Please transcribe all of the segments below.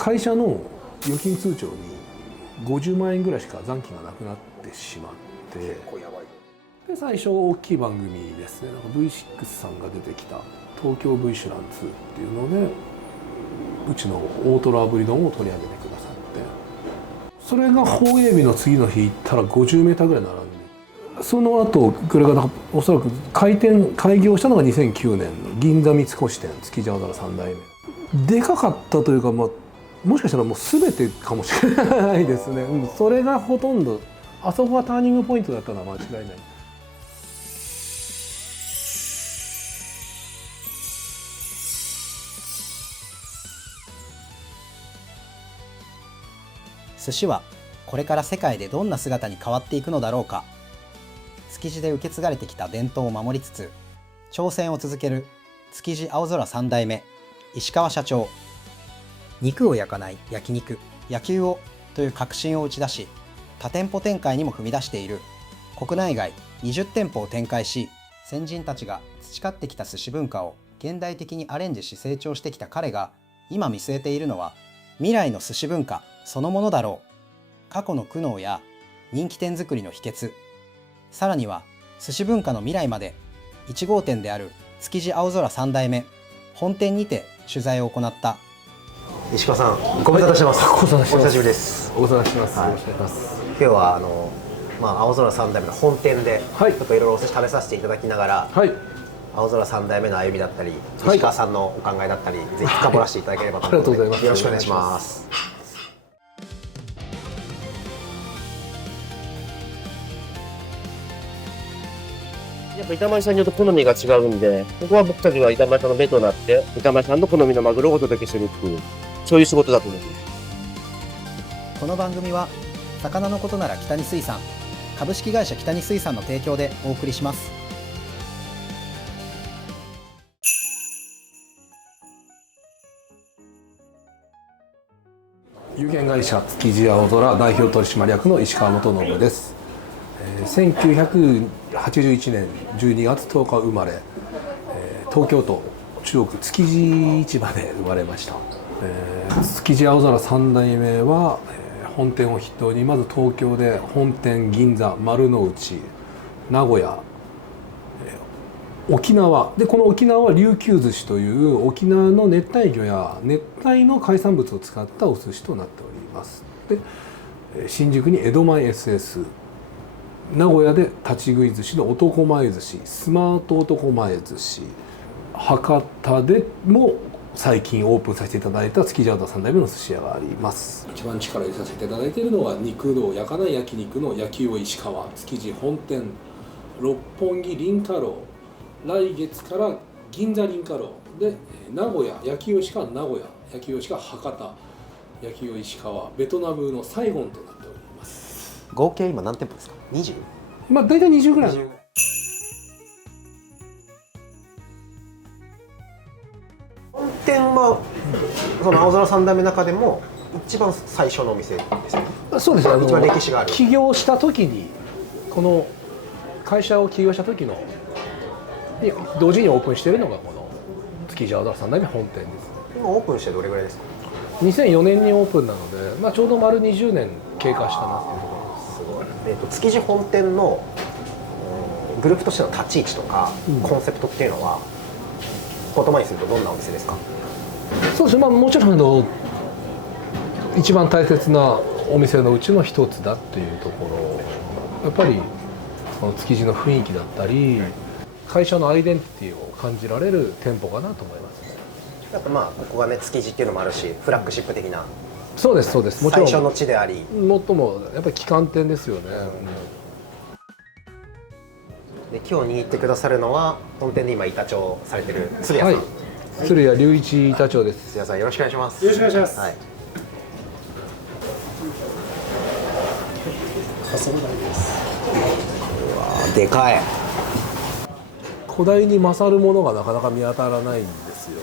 会社の預金通帳に50万円ぐらいしか残金がなくなってしまって、結構やばい。で最初大きい番組ですね、なんか V6 さんが出てきた東京 V シュラン2っていうのでうちのオートラ炙り丼を取り上げてくださって、それが放映日の次の日行ったら50メーターぐらい並んで、その後これがおそらく開業したのが2009年の銀座三越店築地青空3代目でかかったというか、もしかしたらもう全てかもしれないですね、それがほとんど、あそこがターニングポイントだったのは間違いない。寿司はこれから世界でどんな姿に変わっていくのだろうか。築地で受け継がれてきた伝統を守りつつ挑戦を続ける築地青空3代目石川社長。肉を焼かない焼肉、野球をという革新を打ち出し、多店舗展開にも踏み出している。国内外20店舗を展開し、先人たちが培ってきた寿司文化を現代的にアレンジし成長してきた彼が今見据えているのは未来の寿司文化そのものだろう。過去の苦悩や人気店作りの秘訣、さらには寿司文化の未来まで、1号店である築地青空3代目本店にて取材を行った。石川さん、ご無沙汰してます。お久しぶりです。ご無沙汰してます。よろしくお願いします。今日は青空3代目の本店で、ちょっといろいろお寿司食べさせていただきながら、青空3代目の歩みだったり、石川さんのお考えだったり、ぜひ深掘らせていただければと思うので、よろしくお願いします。やっぱ板前さんによって好みが違うんで、ここは僕たちは板前さんの目となって、板前さんの好みのマグロをお届けするっていう、そういう仕事だと思います。この番組は、魚のことなら北見水産、株式会社北見水産の提供でお送りします。有限会社築地青空代表取締役の石川元信です。1981年12月10日生まれ、東京都中央区築地市場で生まれました。築地青空3代目は本店を筆頭にまず東京で本店銀座、丸の内、名古屋、沖縄で、この沖縄は琉球寿司という沖縄の熱帯魚や熱帯の海産物を使ったお寿司となっております。で新宿に江戸前 SS、名古屋で立ち食い寿司の男前寿司、スマート男前寿司、博多でも最近オープンさせていただいた築地青空3代目の寿司屋があります。一番力入れさせていただいているのは肉の焼かない焼肉の焼きを石川築地本店、六本木林家楼、来月から銀座林家楼で、名古屋焼き吉川名古屋、焼き吉川博多、焼き吉川ベトナムのサイゴンとなっております。合計今何店舗ですか？20？大体20ぐらい。本店はその青空3代目の中でも一番最初のお店ですね。そうです。一番歴史がある。起業した時に、この会社を起業した時のに同時にオープンしているのがこの築地青空3代目本店です。今オープンしてどれぐらいですか？2004年にオープンなので、ちょうど丸20年経過したなっていうところです。すごい。築地本店のグループとしての立ち位置とか、コンセプトっていうのは言葉にするとどんなお店ですか？そうですね、もちろん一番大切なお店のうちの一つだっていうところ、やっぱりその築地の雰囲気だったり会社のアイデンティティを感じられる店舗かなと思いますね。やっぱここがね築地っていうのもあるし、フラッグシップ的な、そうですそうです、もちろん最初の地であり、最もやっぱり旗艦店ですよね。で今日握ってくださるのは本店で今板長されてる鶴谷さん。鶴谷隆一板長です。鶴谷さん、よろしくお願いします。よろしくお願いします。はい。うわでかい。古代に勝るものがなかなか見当たらないんですよね。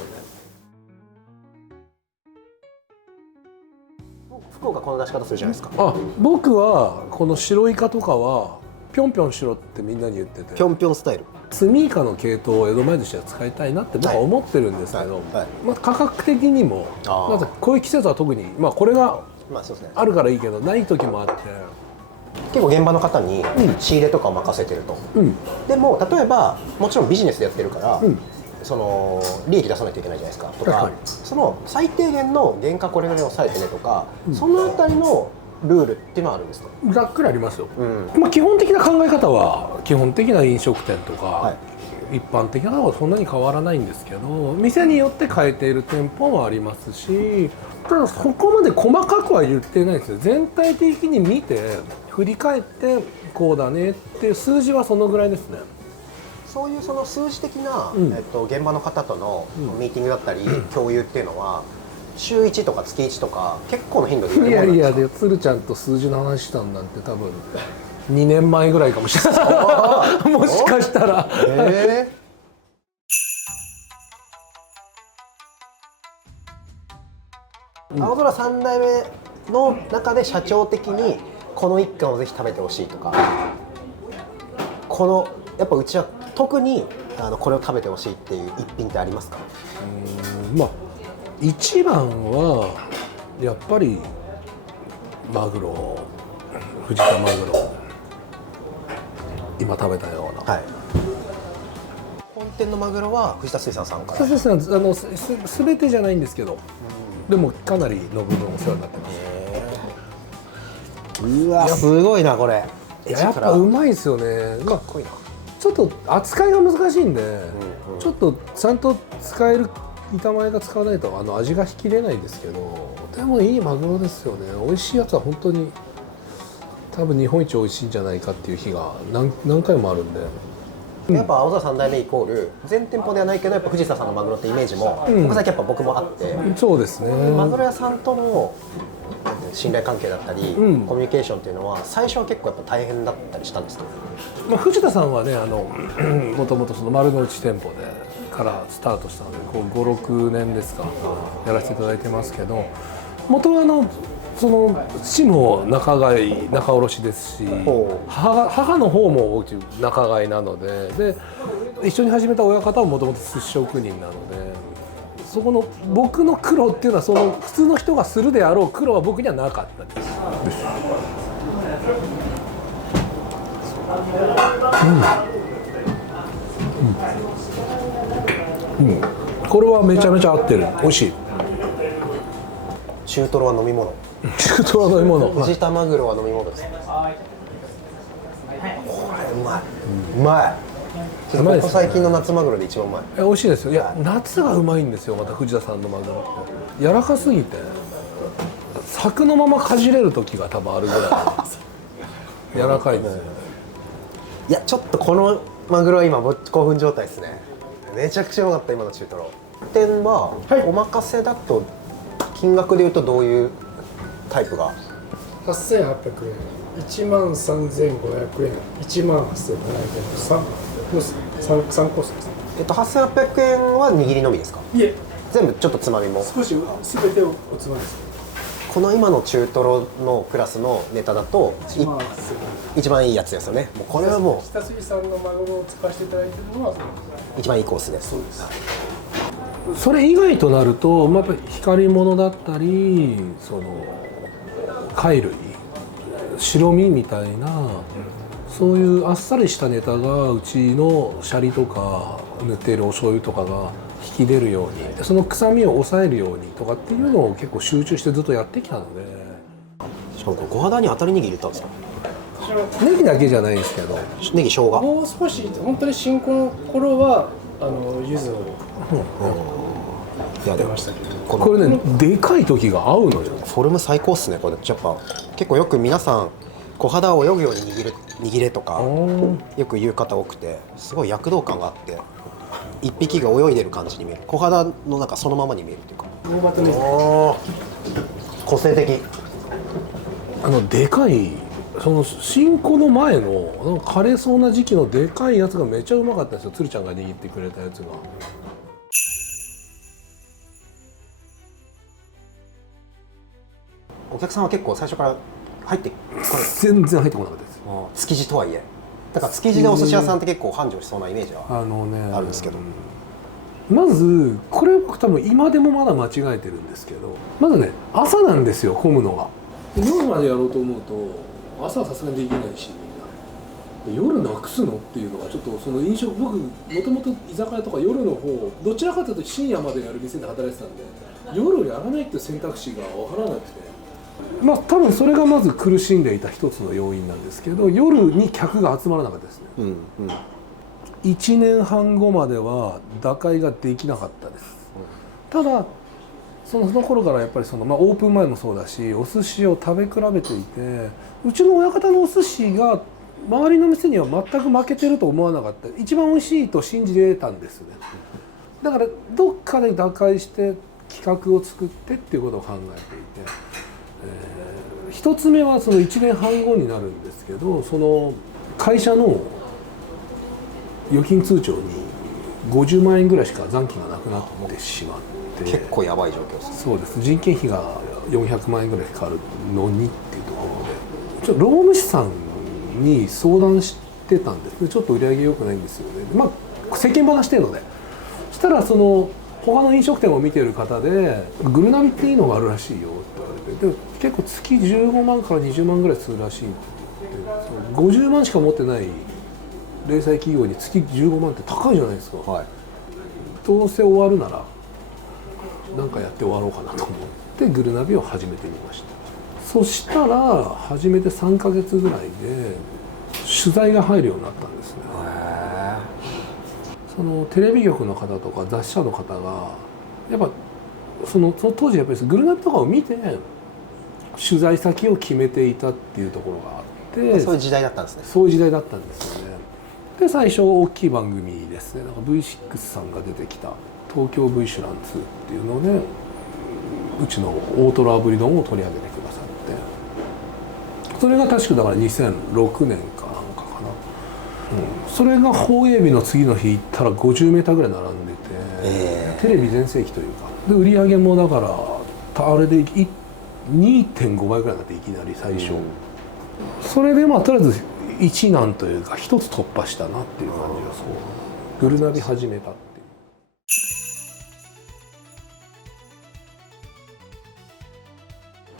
福岡この出し方するじゃないですか。僕はこの白イカとかはぴょんぴょんしろってみんなに言ってて、ぴょんぴょんスタイル。スミイカの系統を江戸前寿司は使いたいなって僕は思ってるんですけど、はいはい、まあ、価格的にもあーなんかこういう季節は特に、まあ、これがまあそうですね。あるからいいけどない時もあって、結構現場の方に仕入れとかを任せてると、でも例えばもちろんビジネスでやってるから、その利益出さないといけないじゃないですかとか、はい、その最低限の原価これぐらい抑えてねとか、そのあたりのルールっていうのはあるんですか？ざっくりありますよ、まあ、基本的な考え方は基本的な飲食店とか、はい、一般的なのはそんなに変わらないんですけど、店によって変えている店舗もありますし、ただそこまで細かくは言ってないですよ。全体的に見て振り返ってこうだねっていう数字はそのぐらいですね。そういうその数字的な、現場の方とのミーティングだったり、共有っていうのは週1とか月1とか結構の頻度でいやいやでで鶴ちゃんと数字の話したんなんて多分2年前ぐらいかもしれないもしかしたら。青空3代目の中で社長的にこの一貫をぜひ食べてほしいとか、このやっぱうちは特にこれを食べてほしいっていう一品ってありますか？まあ一番はやっぱりマグロ、藤田マグロ、今食べたような、はい、本店のマグロは藤田水産さんから。そうですね、全てじゃないんですけど、でもかなりの部分お世話になってます。うわすごいなこれ。やっぱうまいですよね。かっこいいな。ちょっと扱いが難しいんで、ちょっとちゃんと使える板前が使わないと味が引き出ないんですけど、でもいいマグロですよね。美味しいやつは本当に多分日本一美味しいんじゃないかっていう日が何回もあるんで。やっぱ青空3代目イコール全店舗ではないけどやっぱ藤田さんのマグロってイメージも、僕最近やっぱ僕もあって、そうですね。マグロ屋さんとの信頼関係だったり、コミュニケーションっていうのは最初は結構やっぱ大変だったりしたんですか？まあ、藤田さんはねもともとその丸の内店舗でからスタートしたのでこう5、6年ですかやらせていただいてますけど、元はその父も仲卸ですし、母の方も仲買なので、一緒に始めた親方はもともと寿司職人なので、そこの僕の苦労っていうのはその普通の人がするであろう苦労は僕にはなかったです。これはめちゃめちゃ合ってる。美味しい。中トロは飲み物。中トロは飲み物。藤田マグロは飲み物です。これうまい。うまい。ここ最近の夏マグロで一番うまい。美味しいですよ。いや夏がうまいんですよ。また藤田さんのマグロって柔らかすぎて柵のままかじれる時が多分あるぐらい柔らかいですよ。いやちょっとこのマグロは今興奮状態ですね。めちゃくちゃうまかった今の中トロ。店はお任せだと金額でいうとどういうタイプが？8,800円、13,500円、18,700円、3コースです。8,800円は握りのみですか？いえ、全部ちょっとつまみも。少し全てをおつまみです。この今の中トロのクラスのネタだと一番いいやつですよね。もうこれはも北水産のマグロを使わせていただいているのはう一番いいコースです。そうです。それ以外となると、まあ、やっぱり光り物だったりその貝類白身みたいなそういうあっさりしたネタがうちのシャリとか塗っているお醤油とかが引き出るように、その臭みを抑えるようにとかっていうのを結構集中してずっとやってきたので。しかもこれ小肌に当たりネギ入れたんですか？ネギだけじゃないんですけど、ネギ生姜。もう少し本当に新婚の頃は柚子をいや出ましたけど、これねでかい時が合うのよ。フォルム最高っすねこれ。やっぱ結構よく皆さん小肌を泳ぐように握れとかよく言う方多くて、すごい躍動感があって一匹が泳いでる感じに見える。小肌のなんかそのままに見えるっていうか。大型です。個性的。でかいその新子の前のなんか枯れそうな時期のでかいやつがめっちゃうまかったんですよ。鶴ちゃんが握ってくれたやつが。お客さんは結構最初から入ってこない？全然入ってこなかったです。築地とはいえ。だから築地でお寿司屋さんって結構繁盛しそうなイメージはあるんですけど、まずこれ僕多分今でもまだ間違えてるんですけど、まずね朝なんですよ混むのが。夜までやろうと思うと朝はさすがにできないし、みんな夜なくすのっていうのがちょっとその飲食、僕もともと居酒屋とか夜の方どちらかというと深夜までやる店で働いてたんで、夜をやらないっていう選択肢が分からなくて、まあ多分それがまず苦しんでいた一つの要因なんですけど、夜に客が集まらなかったですね。1年半後までは打開ができなかったです。ただその頃からやっぱりオープン前もそうだし、お寿司を食べ比べていて、うちの親方のお寿司が周りの店には全く負けてると思わなかった。一番美味しいと信じれたんですね。だからどっかで打開して企画を作ってっていうことを考えていて、一つ目はその1年半後になるんですけど、その会社の預金通帳に50万円ぐらいしか残金がなくなってしまって、結構やばい状況です。そうです。人件費が400万円ぐらいかかるのにっていうところで、労務士さんに相談してたんですね。ちょっと売り上げ良くないんですよね。まあ世間話程度で。そしたらその他の飲食店を見てる方でグルナビっていいのがあるらしいよって言われて、で結構月15万から20万ぐらいするらしいって言って、50万しか持ってない零細企業に月15万って高いじゃないですか。はい、どうせ終わるなら何かやって終わろうかなと思ってグルナビを始めてみました。そしたら始めて3ヶ月ぐらいで取材が入るようになったんですね。そのテレビ局の方とか雑誌社の方がやっぱその当時やっぱりグルナビとかを見て取材先を決めていたっていうところがあって、そういう時代だったんですね。そういう時代だったんですよね。で最初大きい番組ですね、なんか V6 さんが出てきた東京 V シュラン2っていうのでうちの大トロ炙り丼を取り上げてくださって、それが確かだから2006年かなんかかな、それが放映日の次の日行ったら50メーターぐらい並んでて、テレビ全盛期というかで売り上げもだからあれで 2.5 倍ぐらいになっていきなり最初、それでまあとりあえず一難というか一つ突破したなっていう感じがそうグルナビ始めたってい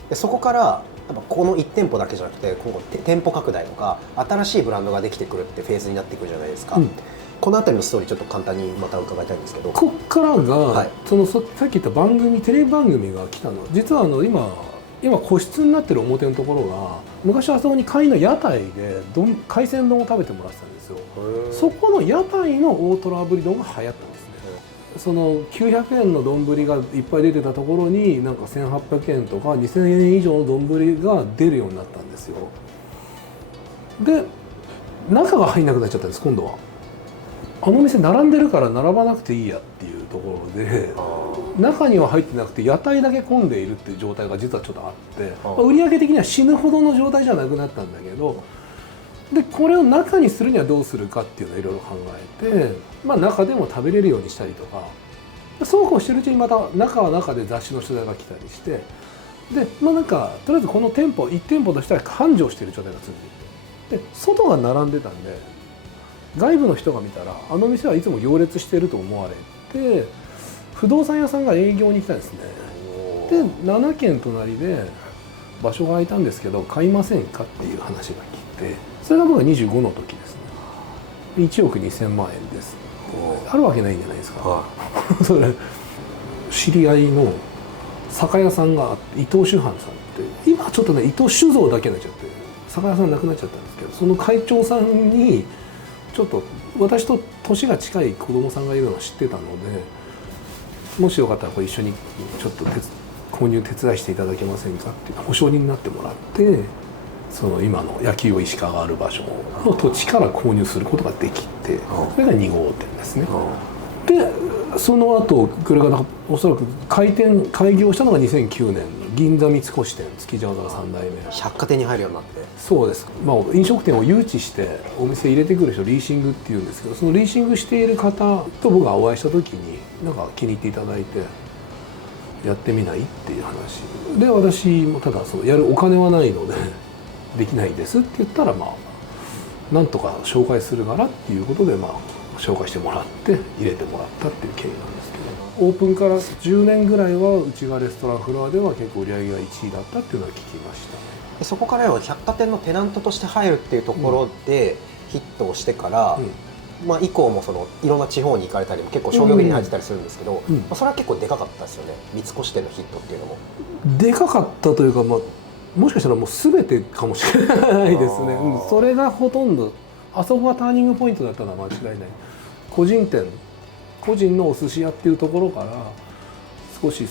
う。でそこからやっぱこの1店舗だけじゃなくて今後店舗拡大とか新しいブランドができてくるってフェーズになってくるじゃないですか、この辺りのストーリーちょっと簡単にまた伺いたいんですけど、こっからが、さっき言った番組テレビ番組が来たの実は今個室になってる表のところが昔あそこに会員の屋台で海鮮丼を食べてもらってたんですよ。そこの屋台の大トロ炙り丼が流行ったんですね。その900円の丼がいっぱい出てたところになんか1800円とか2000円以上の丼が出るようになったんですよ。で中が入んなくなっちゃったんです今度は。あの店並んでるから並ばなくていいやっていうところで中には入ってなくて屋台だけ混んでいるっていう状態が実はちょっとあって、売上的には死ぬほどの状態じゃなくなったんだけど、でこれを中にするにはどうするかっていうのをいろいろ考えて、中でも食べれるようにしたりとか、そうこうしてるうちにまた中は中で雑誌の取材が来たりして、でなんかとりあえずこの店舗1店舗としては繁盛している状態が続いていて、で外が並んでたんで外部の人が見たらあの店はいつも行列していると思われて、不動産屋さんが営業に来たんですね。で7軒隣で場所が空いたんですけど買いませんかっていう話が来て、それが僕が25の時ですね。1億2000万円です。あるわけないんじゃないですか。それ知り合いの酒屋さんが伊藤酒販さんって今ちょっとね伊藤酒造だけになっちゃって酒屋さんなくなっちゃったんですけど、その会長さんにちょっと私と年が近い子供さんがいるのを知ってたので、もしよかったらこれ一緒にちょっと購入手伝いしていただけませんかっていう保証人になってもらって、その今の野球石川がある場所の土地から購入することができて、それが2号店ですね。でその後これがおそらく開業したのが2009年銀座三越店築地青空3代目、百貨店に入るようになって。そうです。飲食店を誘致してお店入れてくる人リーシングっていうんですけど、そのリーシングしている方と僕がお会いした時になんか気に入っていただいてやってみないっていう話で、私もただやるお金はないのでできないですって言ったらなんとか紹介するからっていうことで、紹介してもらって入れてもらったっていう経緯なんですけど、オープンから10年ぐらいはうちがレストランフロアでは結構売り上げが1位だったっていうのは聞きましたね。でそこからは百貨店のテナントとして入るっていうところでヒットをしてから、以降もいろんな地方に行かれたりも結構商業ビルに入ってたりするんですけど、それは結構でかかったですよね、三越店のヒットっていうのも。でかかったというか、もしかしたらもう全てかもしれないですね。それがほとんど、あそこがターニングポイントだったのは間違いない。個人店、個人のお寿司屋っていうところから少し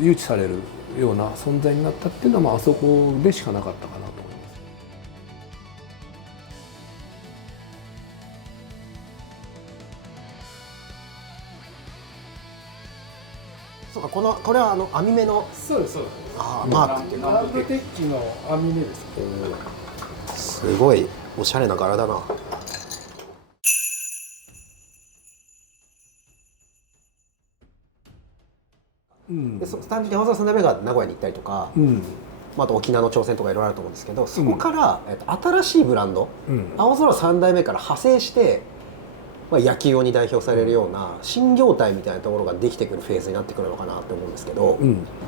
誘致されるような存在になったっていうのは、あそこでしかなかったかなと思います。そうか、これは網目のそうですそうです。マークっていうか、ランドテッキの網目です。すごいおしゃれな柄だな。で単純に青空3代目が名古屋に行ったりとか、あと沖縄の挑戦とかいろいろあると思うんですけど、そこから、新しいブランド、青空3代目から派生して、野球用に代表されるような新業態みたいなところができてくるフェーズになってくるのかなと思うんですけど、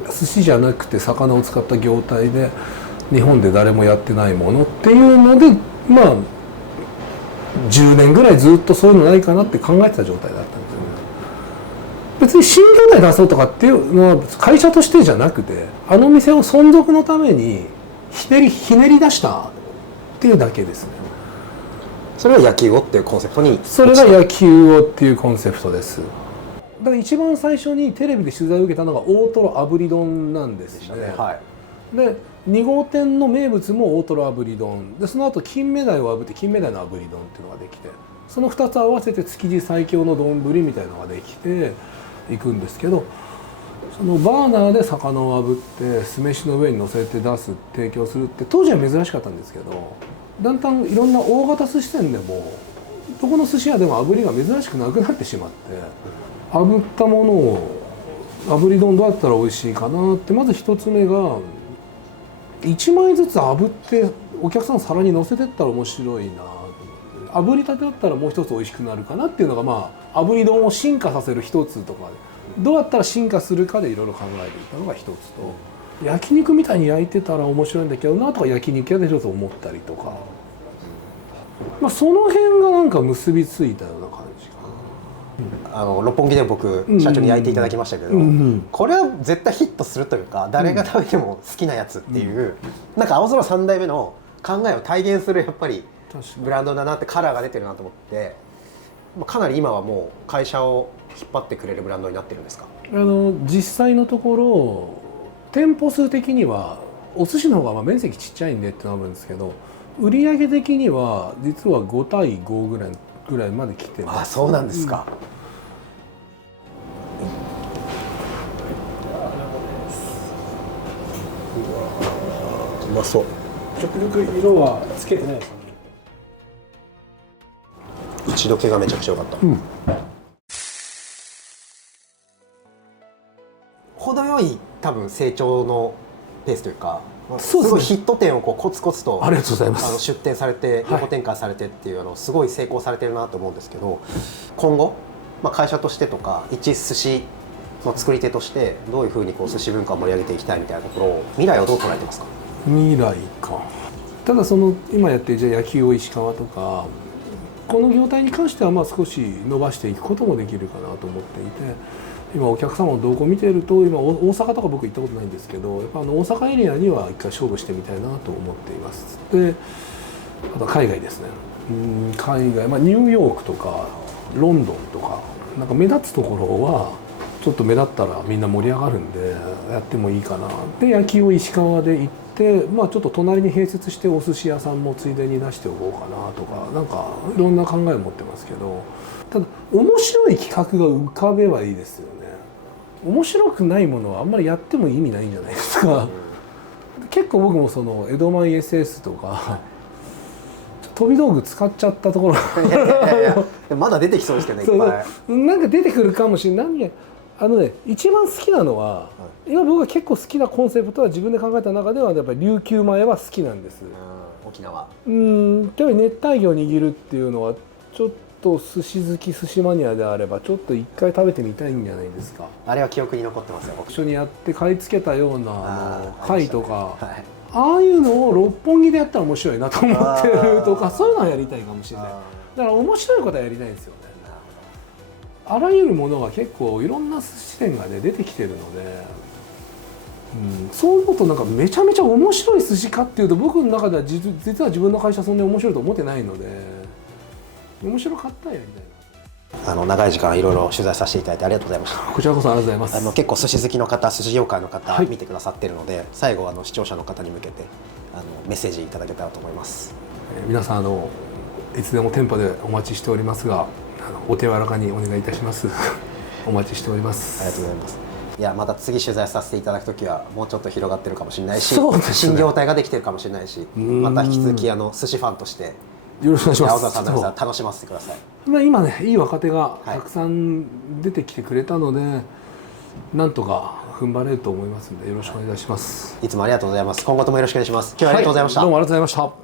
寿司じゃなくて魚を使った業態で日本で誰もやってないものっていうので、10年ぐらいずっとそういうのないかなって考えてた状態だったんですよね。別に新業態出そうとかっていうのは会社としてじゃなくて、あの店を存続のためにひねり出したっていうだけですね。それは野球をっていうコンセプトに。それが野球をっていうコンセプトです。だから一番最初にテレビで取材を受けたのが大トロ炙り丼なんですね。で2号店の名物も大トロ炙り丼で、その後金目鯛を炙って金目鯛の炙り丼っていうのができて、その2つ合わせて築地最強の丼みたいなのができていくんですけど、そのバーナーで魚を炙って酢飯の上に乗せて出す提供するって当時は珍しかったんですけど、だんだんいろんな大型寿司店でもどこの寿司屋でも炙りが珍しくなくなってしまって、炙ったものを炙り丼どうやったら美味しいかなって、まず一つ目が1枚ずつ炙ってお客さんの皿に乗せてったら面白いなと思って、炙りたてだったらもう一つ美味しくなるかなっていうのが、炙り丼を進化させる一つとかどうやったら進化するかでいろいろ考えていたのが一つと、焼肉みたいに焼いてたら面白いんだけどなとか焼肉屋でちょっと思ったりとか、その辺がなんか結びついたような感じかな。六本木で僕社長に焼いていただきましたけど、これは絶対ヒットするというか、誰が食べても好きなやつっていう、なんか青空3代目の考えを体現するやっぱりブランドだなって、カラーが出てるなと思って、かなり今はもう会社を引っ張ってくれるブランドになってるんですか？実際のところ店舗数的にはお寿司の方が面積ちっちゃいんでってなるんですけど、売上的には実は5対5ぐらいまで来てます。あ、そうなんですか。うまそう。極力色はつけてないですよね。打ち解けがめちゃくちゃ良かった。程よい多分成長のペースというか、すごいヒット店をコツコツとありがとうございます出店されて横展開されてっていうすごい成功されてるなと思うんですけど、今後、会社としてとか一寿司の作り手としてどういうふうに寿司文化を盛り上げていきたいみたいなところを、未来をどう捉えてますか？未来か。ただ今やってる野球を石川とかこの業態に関しては少し伸ばしていくこともできるかなと思っていて、今お客様の動向を見ていると、今大阪とか僕行ったことないんですけど、やっぱ大阪エリアには一回勝負してみたいなと思っています。であと海外ですね。海外、ニューヨークとかロンドンとかなんか目立つところはちょっと目立ったらみんな盛り上がるんでやってもいいかな。で野球を石川で行って、ちょっと隣に併設してお寿司屋さんもついでに出しておこうかなとか、なんかいろんな考えを持ってますけど、ただ面白い企画が浮かべばいいですよね。面白くないものはあんまりやっても意味ないんじゃないですか。結構僕も江戸前 SS とか飛び道具使っちゃったところまだ出てきそうですけどね、いっぱい。なんか出てくるかもしれない。一番好きなのは、今僕が結構好きなコンセプトは自分で考えた中ではやっぱり琉球前は好きなんです。沖縄。やっぱり熱帯魚を握るっていうのはちょっと寿司好き寿司マニアであればちょっと一回食べてみたいんじゃないですか。あれは記憶に残ってますよ僕。一緒にやって買い付けたような貝とか、はい、ああいうのを六本木でやったら面白いなと思ってるとか、そういうのはやりたいかもしれない。だから面白いことはやりたいんですよね。あらゆるものが結構いろんな寿司店がね出てきてるので、そういうことなんかめちゃめちゃ面白い寿司かっていうと僕の中では実は自分の会社そんなに面白いと思ってないので、面白かったらやりたいな。長い時間いろいろ取材させていただいてありがとうございました。こちらこそありがとうございます。結構寿司好きの方、寿司業界の方、はい見てくださってるので、最後視聴者の方に向けてメッセージいただけたらと思います。皆さんいつでも店舗でお待ちしておりますが、お手柔らかにお願いいたします。お待ちしております。ありがとうございます。いやまた次取材させていただくときはもうちょっと広がってるかもしれないし、そうですね新業態ができてるかもしれないし、また引き続き寿司ファンとしてよろしくお願いします。青空さんの皆さん楽しませてください。今ねいい若手がたくさん出てきてくれたので、なんとか踏ん張れると思いますのでよろしくお願いします。いつもありがとうございます。今後ともよろしくお願いします。今日はありがとうございました。どうもありがとうございました。